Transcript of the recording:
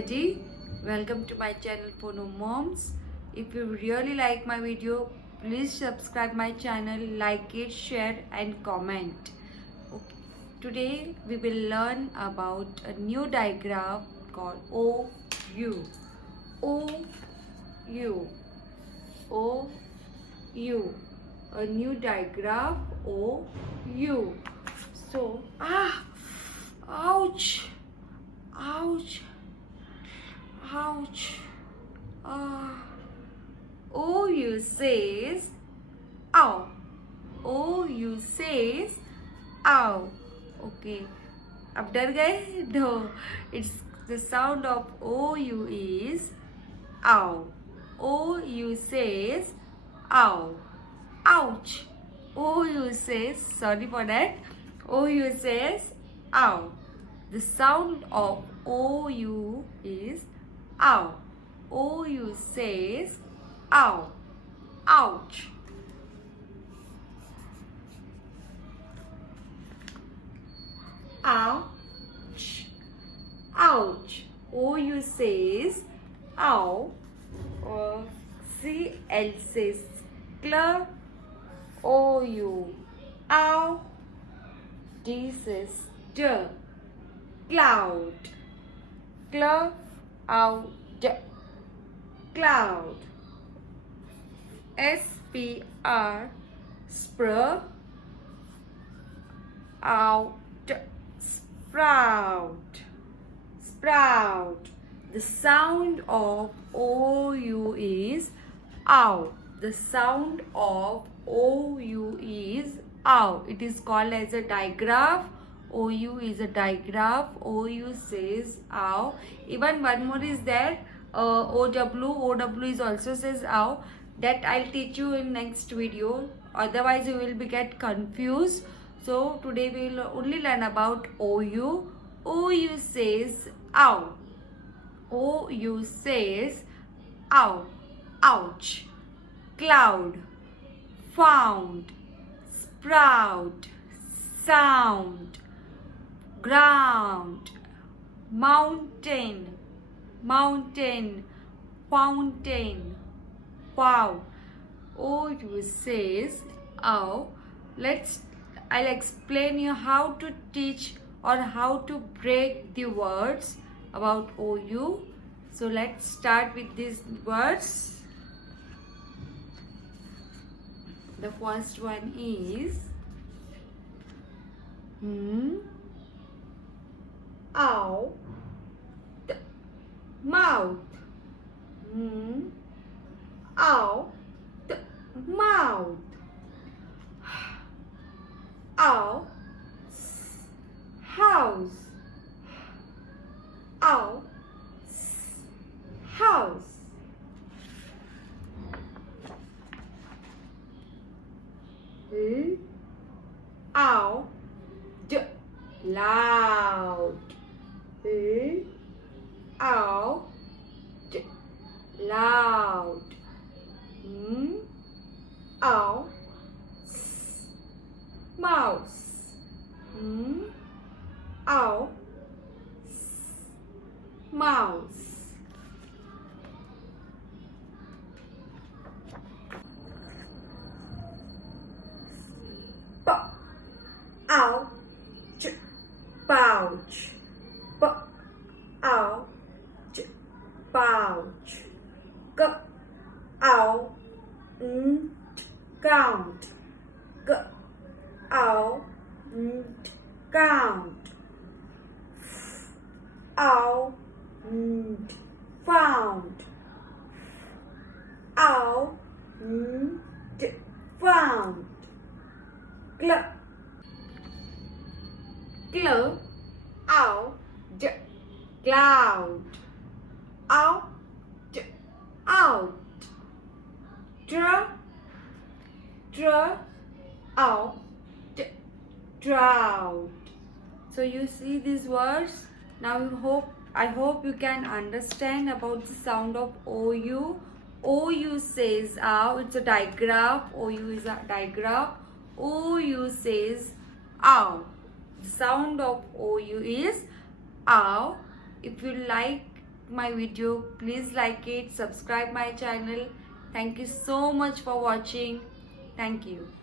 everybody, welcome to my channel Phono Moms. If you really like my video, please subscribe my channel, like it, share and comment. Okay. Today we will learn about a new diagram called OU. OU. OU. A new diagram OU. So, ouch. Ouch. Ouch. OU says ow. OU says ow. Okay. अब डर गए? No. It's the sound of OU is ow. OU says ow. Ouch. OU says, sorry for that. OU says ow. The sound of OU is ow. OU says ow. Ouch. Ouch. Ouch. OU says ow. CL says cl. OU ow. D says d. Cloud. Cloud. Cloud. SPR. Spr. Out. Sprout. Sprout. The sound of OU is ow. The sound of OU is ow. It is called as a digraph. OU is a digraph. OU says ow. Even one more is there. OW is also says ow. That I'll teach you in next video. Otherwise you will be get confused. So today we will only learn about OU. OU says ow. OU says ow. Ouch. Cloud. Found. Sprout. Sound. Ground. Mountain. Mountain. Fountain. Wow. OU says ow. I'll explain you how to teach or how to break the words about OU. So let's start with these words. The first one is ow. Mouth. Ow. Mouth. Ow. House. Ow. House. Ow. Loud. Ow. Loud. Ow. Mouse. Ow. Mouse. Ouch. Pouch. Ouch. Pouch. Ow. Count. Ow. Count. Ow. Found. Ow. Found. Ow. Cloud. Ow. Out. Out. Drought. So you see these words. Now I hope you can understand about the sound of OU. OU says ow. It's a digraph. OU is a digraph. OU says ow. The sound of OU is ow. If you like my video, please like it, subscribe my channel. Thank you so much for watching. Thank you.